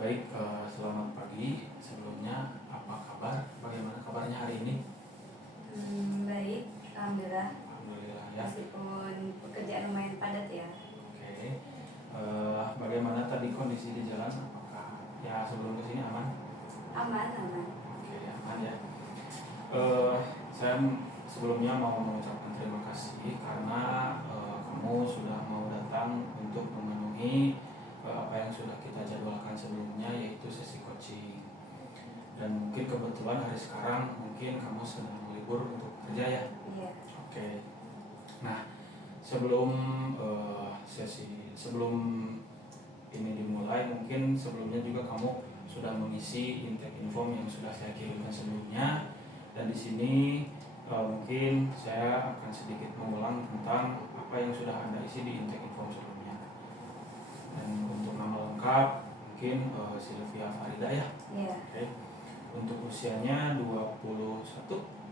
Baik, selamat pagi. Sebelumnya, apa kabar? Bagaimana kabarnya hari ini? Baik, alhamdulillah. Alhamdulillah ya. Meskipun pekerjaan lumayan padat ya. Oke. Bagaimana tadi kondisi di jalan? Apakah ya sebelum kesini aman? Aman, aman. Oke, aman ya. Saya sebelumnya mau mengucapkan terima kasih karena kamu sudah mau datang untuk memenuhi apa yang sudah kita jadwalkan sebelumnya, yaitu sesi coaching. Dan mungkin kebetulan hari sekarang mungkin kamu sedang libur untuk kerja ya. Iya. Oke. Nah, sebelum sebelum ini dimulai, mungkin sebelumnya juga kamu sudah mengisi intake info yang sudah saya kirimkan sebelumnya. Dan di sini mungkin saya akan sedikit mengulang tentang apa yang sudah Anda isi di intake info sebelumnya. Dan untuk nama lengkap mungkin Sylvia Farida ya. Iya. Oke. Untuk usianya 21.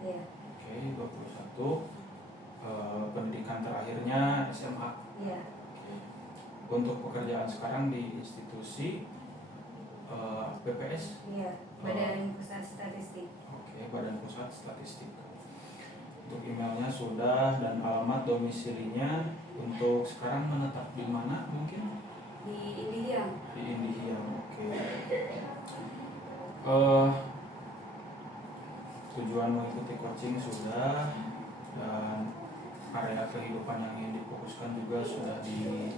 Iya. Oke, 21. Pendidikan terakhirnya SMA. Iya. Oke. Untuk pekerjaan sekarang di institusi BPS. Iya. Badan Pusat Statistik. Oke, Badan Pusat Statistik. Untuk emailnya sudah, dan alamat domisilinya untuk sekarang menetap di mana mungkin? Di Indihiyang. Di Indihiyang. Oke. Tujuan mengikuti coaching sudah, dan area kehidupan yang ingin difokuskan juga sudah di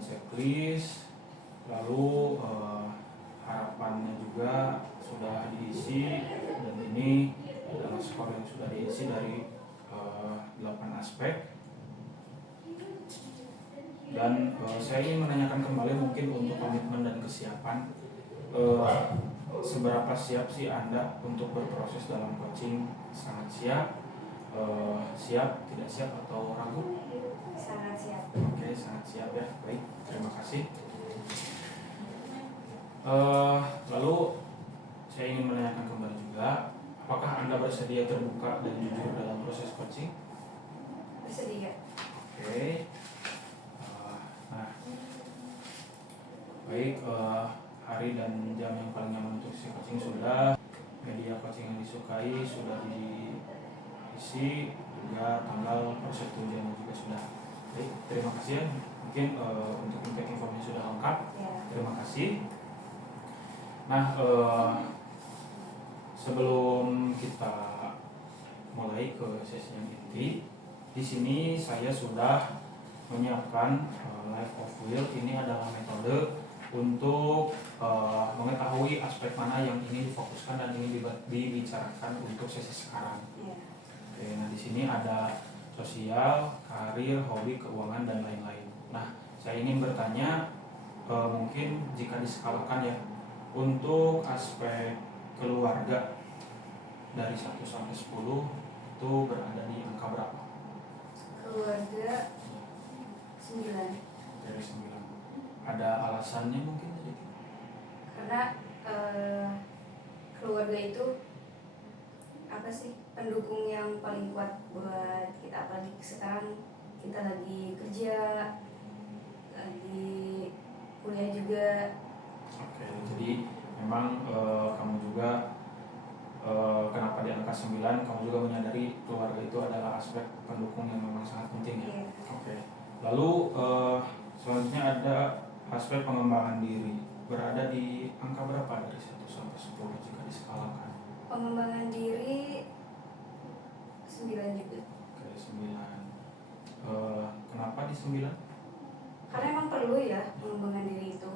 checklist. Lalu harapannya juga sudah diisi, dan ini adalah skor yang sudah diisi dari 8 aspek. Dan saya ingin menanyakan kembali mungkin untuk komitmen dan kesiapan, seberapa siap sih Anda untuk berproses dalam coaching? Sangat siap, siap, tidak siap, atau ragu? Sangat siap. Oke, sangat siap ya. Baik, terima kasih. Lalu saya ingin menanyakan kembali juga, apakah Anda bersedia terbuka dan jujur dalam proses coaching? Bersedia. Oke. Nah, baik, hari dan jam yang paling nyaman untuk si coaching sudah, media coaching yang disukai sudah diisi, juga tanggal proses ujian juga sudah. Baik, terima kasih ya. Mungkin untuk intake informasi sudah lengkap. Ya. Terima kasih. Nah, sebelum kita mulai ke sesi yang inti, di sini saya sudah menyiapkan Life of Will. Ini adalah metode untuk mengetahui aspek mana yang ingin difokuskan dan ingin dibicarakan untuk sesi sekarang. Ya. Oke, nah di sini ada sosial, karir, hobi, keuangan, dan lain-lain. Nah, saya ingin bertanya, mungkin jika diskalakan ya, untuk aspek keluarga dari 1 sampai 10 itu berada di angka berapa? Keluarga 9. Dari 9. Ada alasannya mungkin tadi? Karena keluarga itu apa sih, pendukung yang paling kuat buat kita, apalagi sekarang kita lagi kerja, lagi kuliah juga. Oke, jadi memang kamu juga kenapa di angka 9, kamu juga menyadari keluarga itu adalah aspek pendukung yang memang sangat penting ya. Iya. Oke. Lalu selanjutnya ada aspek pengembangan diri, berada di angka berapa dari 1 sampai 10 jika diskalakan? Pengembangan diri 9 juga. Oke, 9. Kenapa di 9? Karena emang perlu ya pengembangan diri itu.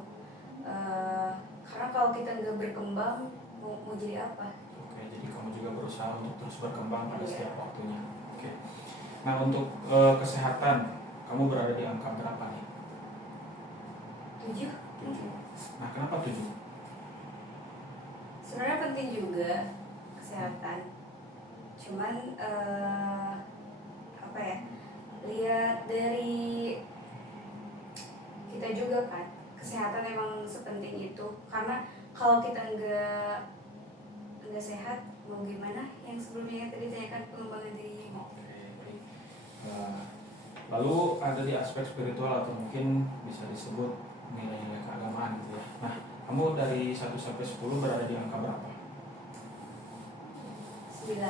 Karena kalau kita nggak berkembang, mau jadi apa? Oke, jadi kamu juga berusaha untuk terus berkembang pada Iya. setiap waktunya. Oke. Nah, untuk kesehatan, kamu berada di angka berapa nih? 7. 7. Nah, kenapa 7? Sebenarnya penting juga kesehatan. Cuman apa ya? Lihat dari kita juga kan. Kesehatan emang sepenting itu. Karena kalau kita nggak sehat, mau gimana? Yang sebelumnya yang tadi ditanyakan pengembangan diri. Oke, baik. Lalu ada di aspek spiritual atau mungkin bisa disebut nilai-nilai keagamaan gitu ya. Nah, Kamu dari 1 sampai 10 berada di angka berapa? 9. 9.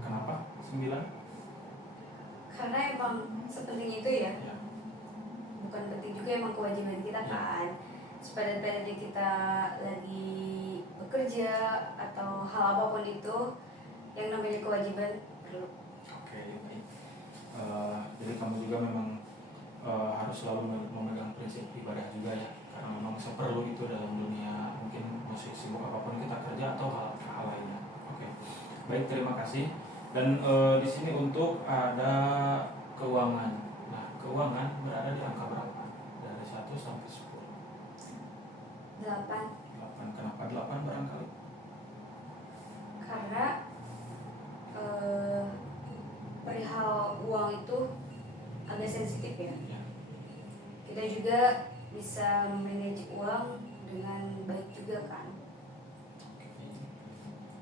Kenapa 9? Karena emang sepenting itu ya. Ya. Bukan penting juga, emang kewajiban kita kan. Sepadan-padannya kita lagi bekerja atau hal apapun itu, yang namanya kewajiban perlu. Oke, baik. Jadi kamu juga memang harus selalu memegang prinsip ibadah juga ya, karena memang seperlu itu dalam dunia, mungkin masih sibuk apapun kita kerja atau hal lainnya. Oke, baik, terima kasih. Dan di sini untuk ada keuangan. Nah, keuangan berada di angka berapa? Dari 1 sampai 10. 8. 8. Kenapa 8 barangkali? Karena perihal uang itu agak sensitif ya. Ya. Kita juga bisa manage uang dengan baik juga kan. Oke.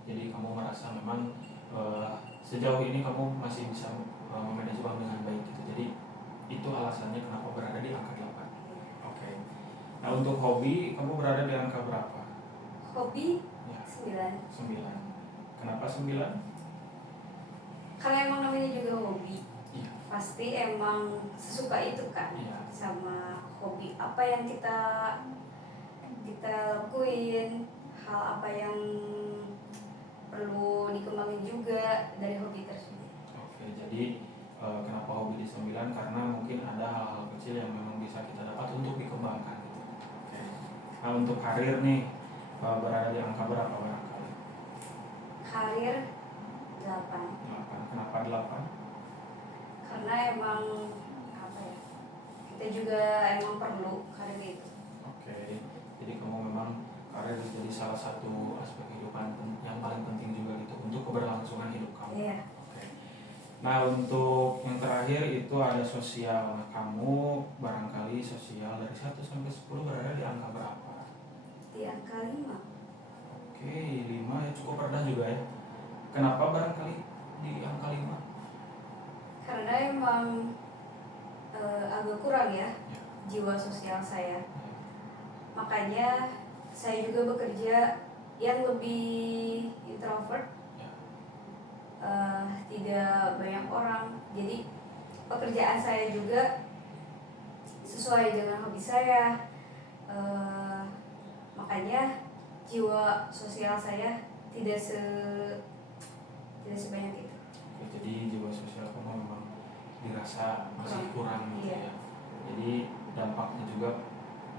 Jadi kamu merasa memang sejauh ini kamu masih bisa memanage uang dengan baik gitu. Jadi itu alasannya kenapa berada di angka 8. Oke. Nah, untuk hobi kamu berada di angka berapa? Hobi Ya, 9. 9. Kenapa 9? Karena emang namanya juga hobi. Iya. Pasti emang sesuka itu kan. Iya. Sama hobi apa yang kita lakuin, hal apa yang perlu dikembangin juga dari hobi tersebut. Oke, jadi kenapa hobi di 9? Karena mungkin ada hal-hal kecil yang memang bisa kita dapat untuk dikembangkan gitu. Oke. Nah, untuk karir nih berada di angka berapa barangkali? Karir 8. 8. Kenapa 8? Karena emang apa ya, kita juga emang perlu karir itu. Oke, jadi kamu memang karir jadi salah satu aspek kehidupan yang paling penting juga gitu untuk keberlangsungan hidup kamu. Iya. Oke. Nah, untuk yang terakhir itu ada sosial. Nah, kamu barangkali sosial dari 1 sampai 10 berada di angka berapa? Di angka 5. Oke, 5 ya, cukup rendah juga ya. Kenapa barangkali di angka 5? Karena emang agak kurang ya Ya. jiwa sosial saya. Ya. Makanya saya juga bekerja yang lebih introvert, Ya. tidak banyak orang. Jadi pekerjaan saya juga sesuai dengan hobi saya. Makanya jiwa sosial saya tidak sebanyak itu. Oke, jadi jiwa sosial kamu memang dirasa masih kurang gitu Iya. ya. Jadi dampaknya juga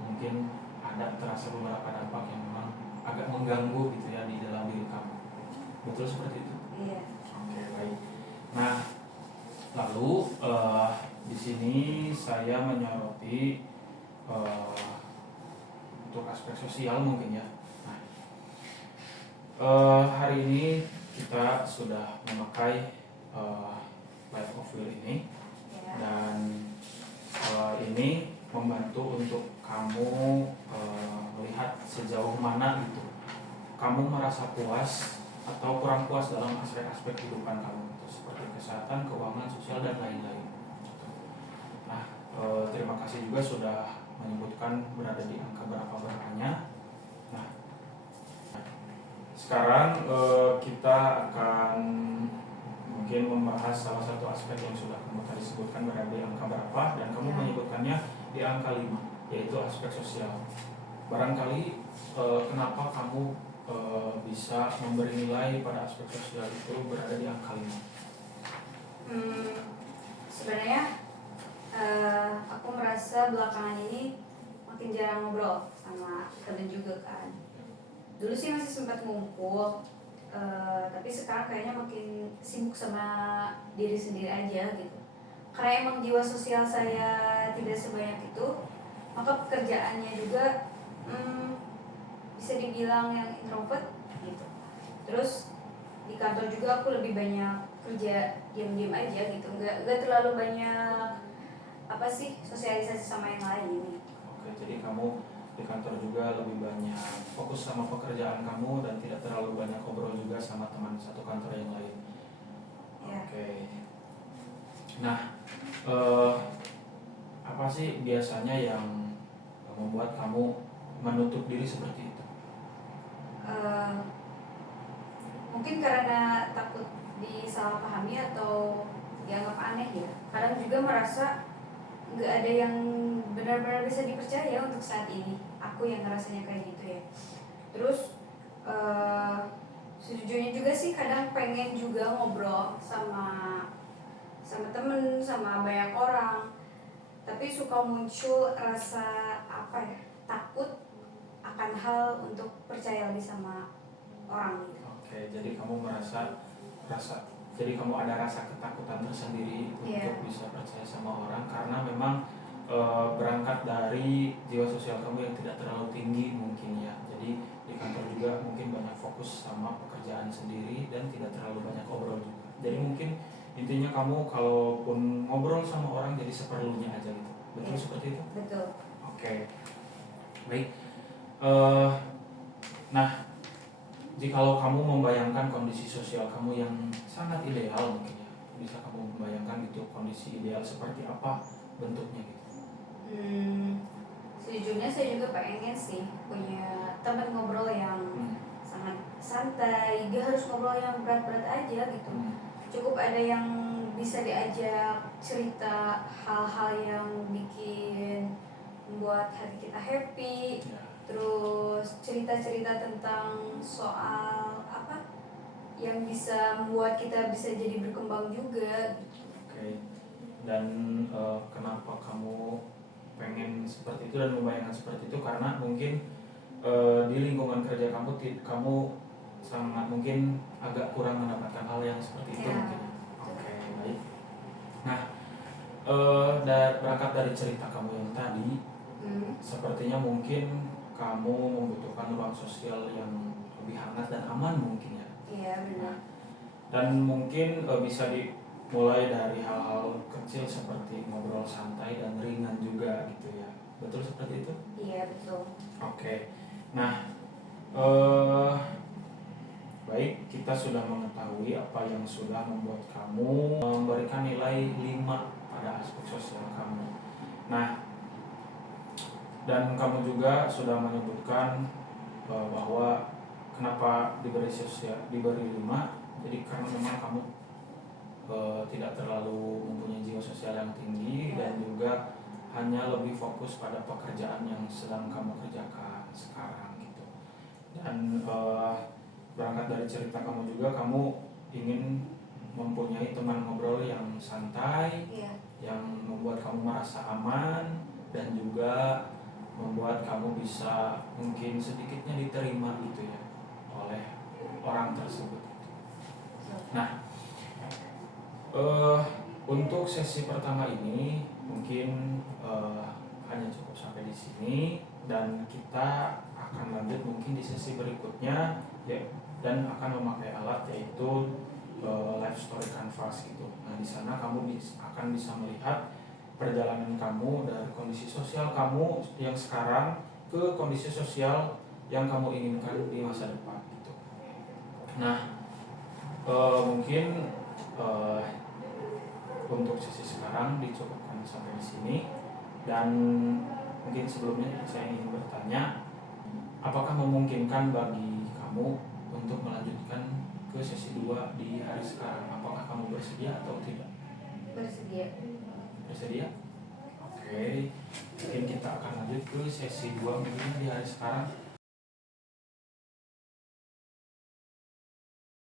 mungkin ada terasa beberapa dampak yang memang agak mengganggu gitu ya di dalam diri kamu. Betul seperti itu? Iya. Oke, baik. Nah, lalu di sini saya menyoroti untuk aspek sosial mungkin ya. Nah, hari ini kita sudah memakai light of wheel ini, Ya. dan ini membantu untuk kamu melihat sejauh mana gitu kamu merasa puas atau kurang puas dalam aspek-aspek kehidupan kamu itu, seperti kesehatan, keuangan, sosial, dan lain-lain. Nah, terima kasih juga sudah menyebutkan berada di angka berapanya. Nah, sekarang kita akan mungkin membahas salah satu aspek yang sudah kamu tadi sebutkan berada di angka berapa, dan kamu menyebutkannya di angka 5, yaitu aspek sosial. Barangkali kenapa kamu bisa memberi nilai pada aspek sosial itu berada di angka 5? Sebenarnya aku merasa belakangan ini makin jarang ngobrol sama temen juga kan. Dulu sih masih sempat ngumpul, tapi sekarang kayaknya makin sibuk sama diri sendiri aja gitu. Karena emang jiwa sosial saya tidak sebanyak itu, maka pekerjaannya juga bisa dibilang yang introvert gitu. Terus di kantor juga aku lebih banyak kerja diam-diam aja gitu, nggak terlalu banyak apa sih sosialisasi sama yang lain. Oke, jadi kamu di kantor juga lebih banyak fokus sama pekerjaan kamu dan tidak terlalu banyak ngobrol juga sama teman satu kantor yang lain. Ya. Oke. Nah, apa sih biasanya yang membuat kamu menutup diri seperti itu? Eh, Mungkin karena takut disalahpahami atau dianggap aneh ya. Kadang juga merasa nggak ada yang benar-benar bisa dipercaya untuk saat ini. Aku yang ngerasanya kayak gitu ya. Terus eh, sejujurnya juga sih kadang pengen juga ngobrol sama temen, sama banyak orang, tapi suka muncul rasa apa ya, takut akan hal untuk percaya lagi sama orang gitu. Oke, jadi kamu jadi kamu ada rasa ketakutan tersendiri Iya. untuk bisa percaya sama orang karena memang berangkat dari jiwa sosial kamu yang tidak terlalu tinggi mungkin ya. Jadi di kantor juga mungkin banyak fokus sama pekerjaan sendiri dan tidak terlalu banyak ngobrol juga. Jadi mungkin intinya kamu kalaupun ngobrol sama orang jadi seperlunya aja gitu. Betul Iya. seperti itu? Betul. Oke, baik. Eh, nah, jikalau kamu membayangkan kondisi sosial kamu yang sangat ideal mungkin ya, bisa kamu membayangkan gitu kondisi ideal seperti apa bentuknya gitu? Sejujurnya saya juga pengen sih punya teman ngobrol yang sangat santai, gak harus ngobrol yang berat-berat aja gitu. Cukup ada yang bisa diajak cerita hal-hal yang bikin membuat hati kita happy. Ya. Terus cerita-cerita tentang soal apa yang bisa membuat kita bisa jadi berkembang juga. Oke. Dan kenapa kamu pengen seperti itu dan membayangkan seperti itu karena mungkin di lingkungan kerja kamu sangat mungkin agak kurang mendapatkan hal yang seperti itu Ya. mungkin. Oke, baik. Nah, berangkat dari cerita kamu yang tadi, sepertinya mungkin kamu membutuhkan ruang sosial yang lebih hangat dan aman mungkin ya. Iya benar. Dan mungkin bisa dimulai dari hal-hal kecil seperti ngobrol santai dan ringan juga gitu ya. Betul seperti itu? Iya betul. Oke. Nah, baik, kita sudah mengetahui apa yang sudah membuat kamu memberikan nilai 5 pada aspek sosial kamu. Nah, dan kamu juga sudah menyebutkan bahwa kenapa diberi 5, jadi karena memang kamu tidak terlalu mempunyai jiwa sosial yang tinggi dan juga hanya lebih fokus pada pekerjaan yang sedang kamu kerjakan sekarang gitu. Dan berangkat dari cerita kamu juga, kamu ingin mempunyai teman ngobrol yang santai, yang membuat kamu merasa aman dan juga membuat kamu bisa mungkin sedikitnya diterima gitu ya oleh orang tersebut. Nah, untuk sesi pertama ini mungkin hanya cukup sampai di sini dan kita akan lanjut mungkin di sesi berikutnya ya, dan akan memakai alat yaitu life story canvas gitu. Nah, di sana kamu akan bisa melihat perjalanan kamu dari kondisi sosial kamu yang sekarang ke kondisi sosial yang kamu inginkan di masa depan gitu. Nah, mungkin untuk sesi sekarang dicukupkan sampai di sini dan mungkin sebelumnya saya ingin bertanya, apakah memungkinkan bagi kamu untuk melanjutkan ke sesi 2 di hari sekarang? Apakah kamu bersedia atau tidak? Bersedia. Bersedia? Oke, mungkin kita akan lanjut ke sesi 2 mungkin di hari sekarang.